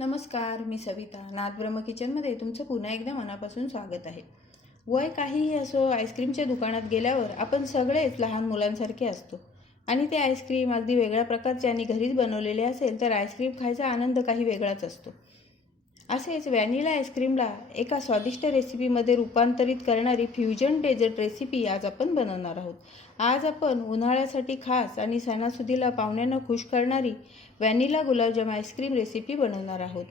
नमस्कार, मी सविता. नादब्रह्म किचनमध्ये तुमचं पुन्हा एकदा मनापासून स्वागत आहे. वय काहीही असो, आईस्क्रीमच्या दुकानात गेल्यावर आपण सगळेच लहान मुलांसारखे असतो आणि ते आईस्क्रीम अगदी वेगळ्या प्रकारचे आणि घरीच बनवलेले असेल तर आईस्क्रीम खायचा आनंद काही वेगळाच असतो. असेच व्हॅनिला आईस्क्रीमला एका स्वादिष्ट रेसिपीमध्ये रूपांतरित करणारी फ्युजन डेझर्ट रेसिपी आज आपण बनवणार आहोत. आज आपण उन्हाळ्यासाठी खास आणि सणासुदीला पाहुण्यांना खुश करणारी व्हॅनिला गुलाबजाम आईस्क्रीम रेसिपी बनवणार आहोत.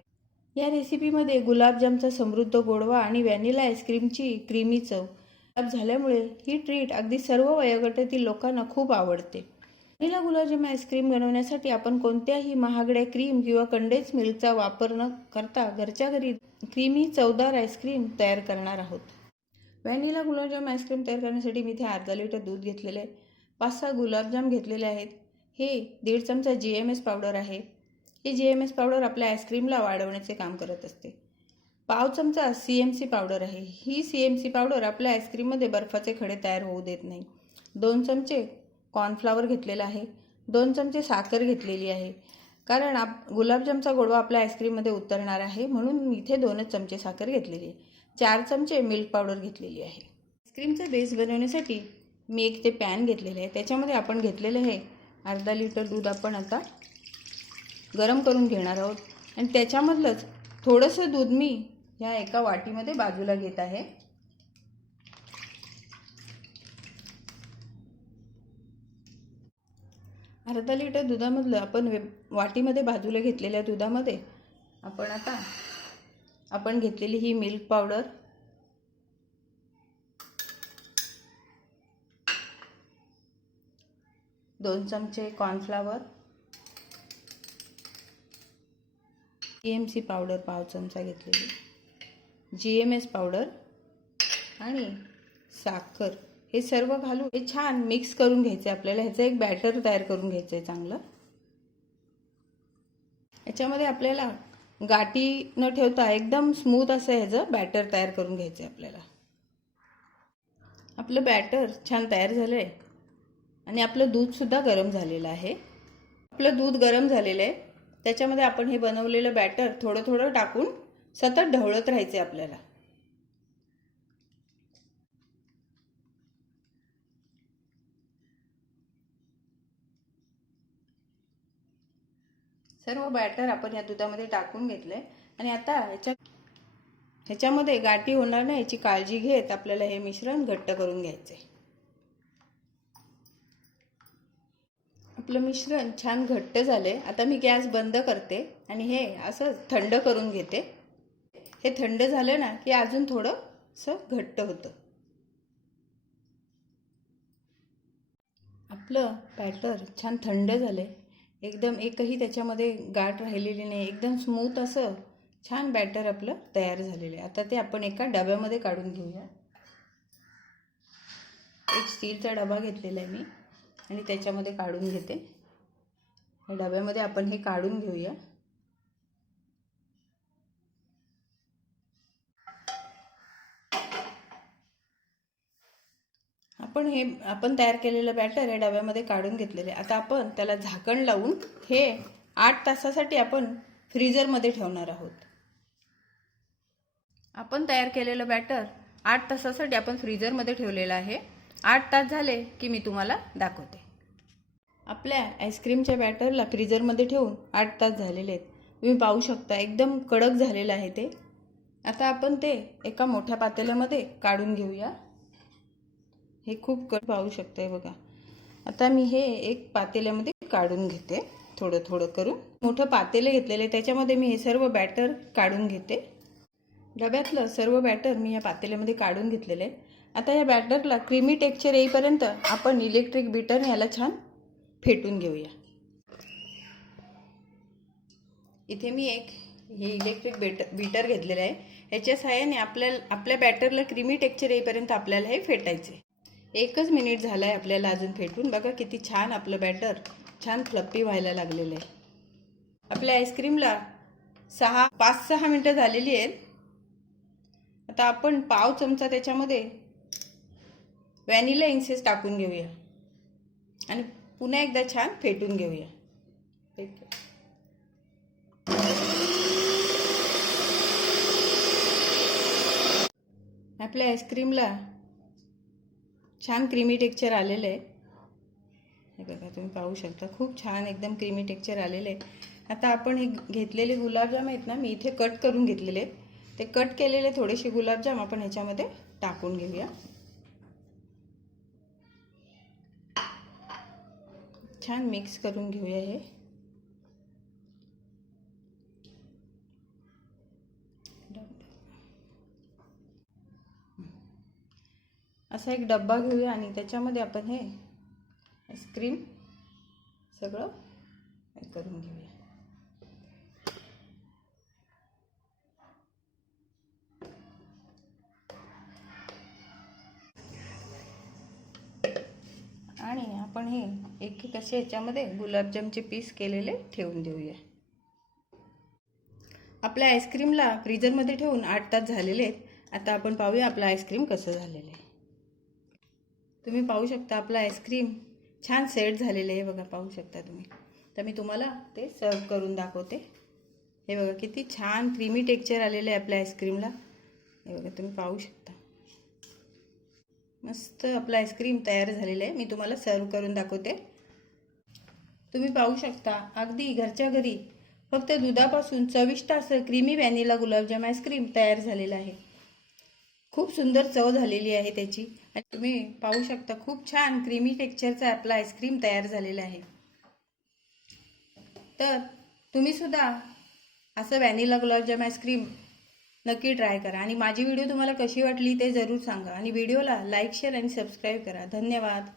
या रेसिपीमध्ये गुलाबजामचा समृद्ध गोडवा आणि व्हॅनिला आईस्क्रीमची क्रीमी चव झाल्यामुळे ही ट्रीट अगदी सर्व वयोगटातील लोकांना खूप आवडते. व्हॅनिला गुलाबजाम आईस्क्रीम बनवण्यासाठी आपण कोणत्याही महागड्या क्रीम किंवा कंडेन्स मिल्कचा वापर न करता घरच्या घरी क्रीमी चवदार आईस्क्रीम तयार करणार आहोत. व्हॅनिला गुलाबजाम आईस्क्रीम तयार करण्यासाठी मी इथे अर्धा लिटर दूध घेतलेले आहे. 5-6 गुलाबजाम घेतलेले आहेत. हे 1.5 चमचा GMS पावडर आहे. ही GMS पावडर आपल्या आईस्क्रीमला वाढवण्याचे काम करत असते. 1/2 चमचा CMC पावडर आहे. ही CMC पावडर आपल्या आईस्क्रीममध्ये बर्फाचे खडे तयार होऊ देत नाही. 2 चमचे कॉर्नफ्लॉवर घेतलेला आहे. 2 चमचे साखर घेतलेली आहे. कारण गुलाबजामचा गोडवा आपल्या आईस्क्रीममध्ये उतरणार आहे, म्हणून मी इथे 2च चमचे साखर घेतलेली आहे. 4 चमचे मिल्क पावडर घेतलेली आहे. आईस्क्रीमचा बेस बनवण्यासाठी मी एक ते पॅन घेतलेले आहे. त्याच्यामध्ये आपण घेतलेले आहे अर्धा लिटर दूध आपण आता गरम करून घेणार आहोत आणि त्याच्यामधलंच थोडंसं दूध मी ह्या एका वाटीमध्ये बाजूला घेत आहे. अर्धा लिटर दुधामधलं आपण वाटीमध्ये बाजूला घेतलेल्या दुधामध्ये आपण घेतलेली ही मिल्क पावडर, दोन चमचे कॉर्नफ्लॉवर, CMC पावडर 1/2 चमचा घेतलेली, GMS पावडर आणि साखर हे सर्व घालून हे छान मिक्स करून घ्यायचे. आपल्याला ह्याचं एक बॅटर तयार करून घ्यायचं आहे चांगलं. याच्यामध्ये आपल्याला गाठी न ठेवता एकदम स्मूथ असं ह्याचं बॅटर तयार करून घ्यायचं आहे आपल्याला. आपलं बॅटर छान तयार झालं आहे आणि आपलं दूधसुद्धा गरम झालेलं आहे. आपलं दूध गरम झालेलं आहे. त्याच्यामध्ये आपण हे बनवलेलं बॅटर थोडं थोडं टाकून सतत ढवळत राहायचे आपल्याला. सर्व बॅटर आपण या दुधामध्ये टाकून घेतलंय आणि आता ह्याच्यामध्ये गाठी होणार नाही याची काळजी घेत आपल्याला हे मिश्रण घट्ट करून घ्यायचे. आपलं मिश्रण छान घट्ट झाले. आता मी गॅस बंद करते आणि हे असं थंड करून घेते. हे थंड झालं ना की अजून थोडंसं घट्ट होतं. आपलं बॅटर छान थंड झाले. एकदम एकही त्याच्यामध्ये गाठ राहिलेली नाही. एकदम स्मूथ असं छान बॅटर आपलं तयार झालेलं आहे. आता ते आपण एका डब्यामध्ये काढून घेऊया. एक स्टीलचा डबा घेतलेला आहे मी आणि त्याच्यामध्ये काढून घेते. या डब्यामध्ये आपण हे काढून घेऊया. आपण तयार केलेलं बॅटर या डब्यामध्ये काढून घेतलेले. आता आपण त्याला झाकण लावून हे 8 तासासाठी आपण फ्रीजरमध्ये ठेवणार आहोत. आपण तयार केलेलं बॅटर 8 तासासाठी आपण फ्रीजरमध्ये ठेवलेलं आहे. 8 तास झाले की मी तुम्हाला दाखवते. आपल्या आईस्क्रीमच्या बॅटरला फ्रीजरमध्ये ठेवून 8 तास झालेले आहेत. तुम्ही पाहू शकता एकदम कडक झालेलं आहे ते. आता आपण ते एका मोठ्या पातेल्यामध्ये काढून घेऊया. हे खूप पाहू शकताय बघा. आता मी हे एक पातेल्यामध्ये काढून घेते. थोडं थोडं करून मोठं पातेले घेतलेले त्याच्यामध्ये मी हे सर्व बॅटर काढून घेते. डब्यातलं सर्व बॅटर मी या पातेल्यामध्ये काढून घेतलेलं आहे. आता या बॅटरला क्रीमी टेक्स्चर येईपर्यंत आपण इलेक्ट्रिक बीटरने याला छान फेटून घेऊया. इथे मी एक हे इलेक्ट्रिक बीटर घेतलेलं आहे. याच्या सहाय्याने आपल्या बॅटरला क्रीमी टेक्स्चर येईपर्यंत आपल्याला हे फेटायचे. 1च मिनिट झाला आहे आपल्याला अजून फेटून. बघा किती छान आपलं बॅटर छान फ्लफी व्हायला लागलेलं आहे. आपल्या आईस्क्रीमला 5-6 मिनटं झालेली आहेत. आता आपण 1/2 चमचा त्याच्यामध्ये व्हॅनिला इसेन्स टाकून घेऊया आणि पुन्हा एकदा छान फेटून घेऊया. आपल्या आईस्क्रीमला छान क्रीमी टेक्स्चर आलेलं आहे. हे बघा तुम्ही पाहू शकता, खूप छान एकदम क्रीमी टेक्स्चर आलेलं आहे. आता आपण हे घेतलेले गुलाबजाम आहेत ना, मी इथे कट करून घेतलेले आहेत. ते कट केलेले थोडेसे गुलाबजाम आपण ह्याच्यामध्ये टाकून घेऊया. छान मिक्स करून घेऊया. हे असा एक डब्बा घेऊया आणि त्याच्यामध्ये आपण हे आईस्क्रीम सगळं करून घेऊया. आणि आपण हे एक एक असे याच्यामध्ये गुलाबजामचे पीस केलेले ठेवून देऊया. आपल्या आईस्क्रीमला फ्रीजरमध्ये ठेवून 8 तास झालेले आहेत. आता आपण पाहूया आपलं आईस्क्रीम कसं झालेलं आहे. तुम्ही पाहू शकता आपलं आईस्क्रीम छान सेट झालेलं आहे. बघा पाहू शकता तुम्ही. तर मी तुम्हाला ते सर्व करून दाखवते. हे बघा किती छान क्रीमी टेक्स्चर आलेलं आहे आपल्या आईस्क्रीमला. हे बघा तुम्ही पाहू शकता. मस्त आपलं आईस्क्रीम तयार झालेलं आहे. मी तुम्हाला सर्व करून दाखवते. तुम्ही पाहू शकता अगदी घरच्या घरी फक्त दुधापासून चविष्ट असं क्रीमी व्हॅनिला गुलाबजाम आईस्क्रीम तयार झालेलं आहे. खूप सुंदर चव झालेली आहे त्याची. आणि तुम्ही पाहू शकता खूप छान क्रीमी टेक्स्चरचा आपला आईस्क्रीम तयार झालेला आहे. तर तुम्ही सुद्धा असं व्हॅनिला गुलाबजाम आईस्क्रीम नक्की ट्राय करा. आणि माझी व्हिडिओ तुम्हाला कशी वाटली ते जरूर सांगा. आणि व्हिडिओला लाईक, शेअर आणि सबस्क्राईब करा. धन्यवाद.